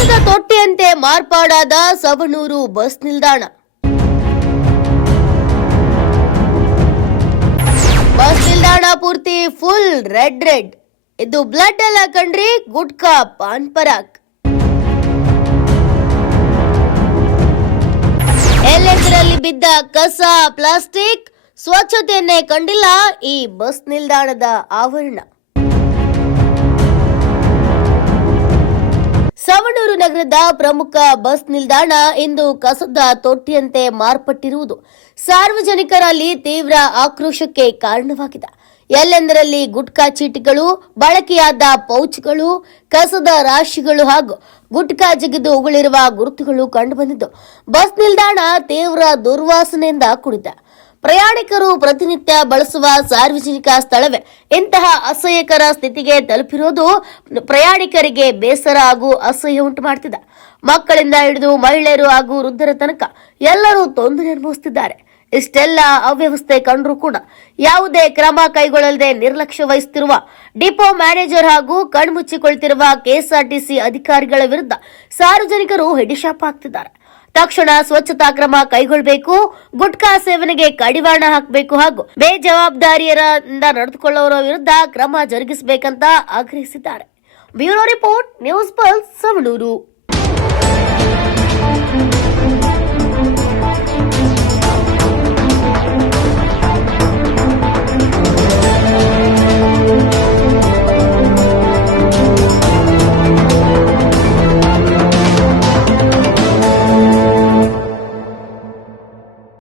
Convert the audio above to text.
ಕಸದ ತೊಟ್ಟಿಯಂತೆ ಮಾರ್ಪಾಡಾದ ಸವಣೂರು ಬಸ್ ನಿಲ್ದಾಣ. ಬಸ್ ನಿಲ್ದಾಣ ಪೂರ್ತಿ ಫುಲ್ ರೆಡ್ ರೆಡ್. ಇದು ಬ್ಲಡ್ ಅಲ್ಲ ಕಂಡ್ರಿ ಗುಟ್ಕಾ, ಪಾನ್ ಪರಾಕ್. ಎಲ್ಲೆಂದರಲ್ಲಿ ಬಿದ್ದ ಕಸ, ಪ್ಲಾಸ್ಟಿಕ್, ಸ್ವಚ್ಛತೆಯನ್ನೇ ಕಂಡಿಲ್ಲ ಈ ಬಸ್ ನಿಲ್ದಾಣದ ಆವರಣ. ನಗರದ ಪ್ರಮುಖ ಬಸ್ ನಿಲ್ದಾಣ ಇಂದು ಕಸದ ತೊಟ್ಟಿಯಂತೆ ಮಾರ್ಪಟ್ಟಿರುವುದು. ಸಾರ್ವಜನಿಕರಲ್ಲಿ ತೀವ್ರ ಆಕ್ರೋಶಕ್ಕೆ ಕಾರಣವಾಗಿದೆ. ಎಲ್ಲೆಂದರಲ್ಲಿ ಗುಟ್ಕಾ ಚೀಟಿಗಳು, ಬಳಕೆಯಾದ ಪೌಚ್ಗಳು, ಕಸದ ರಾಶಿಗಳು ಹಾಗೂ ಗುಟ್ಕಾ ಜಿಗಿದು ಉಗುಳಿರುವ ಗುರುತುಗಳು ಕಂಡುಬಂದಿದ್ದು, ಬಸ್ ನಿಲ್ದಾಣ ತೀವ್ರ ದುರ್ವಾಸನೆಯಿಂದ ಕೂಡಿದೆ. ಪ್ರಯಾಣಿಕರು ಪ್ರತಿನಿತ್ಯ ಬಳಸುವ ಸಾರ್ವಜನಿಕ ಸ್ಥಳವೇ. ಇಂತಹ ಅಸಹ್ಯಕರ ಸ್ಥಿತಿಗೆ ತಲುಪಿರುವುದು ಪ್ರಯಾಣಿಕರಿಗೆ ಬೇಸರ ಹಾಗೂ ಅಸಹ್ಯ ಉಂಟು ಮಾಡ್ತಿದೆ. ಮಕ್ಕಳಿಂದ ಹಿಡಿದು ಮಹಿಳೆಯರು ಹಾಗೂ ವೃದ್ಧರ ತನಕ ಎಲ್ಲರೂ ತೊಂದರೆ ಅನುಭವಿಸುತ್ತಿದ್ದಾರೆ. ಇಷ್ಟೆಲ್ಲ ಅವ್ಯವಸ್ಥೆ ಕಂಡರೂ ಕೂಡ ಯಾವುದೇ ಕ್ರಮ ಕೈಗೊಳ್ಳದೆ ನಿರ್ಲಕ್ಷ್ಯ ವಹಿಸುತ್ತಿರುವ, ಡಿಪೋ ಮ್ಯಾನೇಜರ್ ಹಾಗೂ ಕಣ್ಮುಚ್ಚಿಕೊಳ್ತಿರುವ ಕೆಎಸ್ಆರ್ಟಿಸಿ ಅಧಿಕಾರಿಗಳ ವಿರುದ್ಧ ಸಾರ್ವಜನಿಕರು ಹಿಡಿಶಾಪ ಹಾಕ್ತಿದ್ದಾರೆ. ತಕ್ಷಣ ಸ್ವಚ್ಛತಾ ಕ್ರಮ ಕೈಗೊಳ್ಳಬೇಕು. ಗುಟ್ಕಾ ಸೇವನೆಗೆ ಕಡಿವಾಣ ಹಾಕಬೇಕು ಹಾಗೂ ಬೇಜವಾಬ್ದಾರಿಯರಿಂದ ನಡೆದುಕೊಳ್ಳುವವರ ವಿರುದ್ಧ ಕ್ರಮ ಜರುಗಿಸಬೇಕಂತ ಆಗ್ರಹಿಸಿದ್ದಾರೆ. Bureau report, news pulse, Savanur.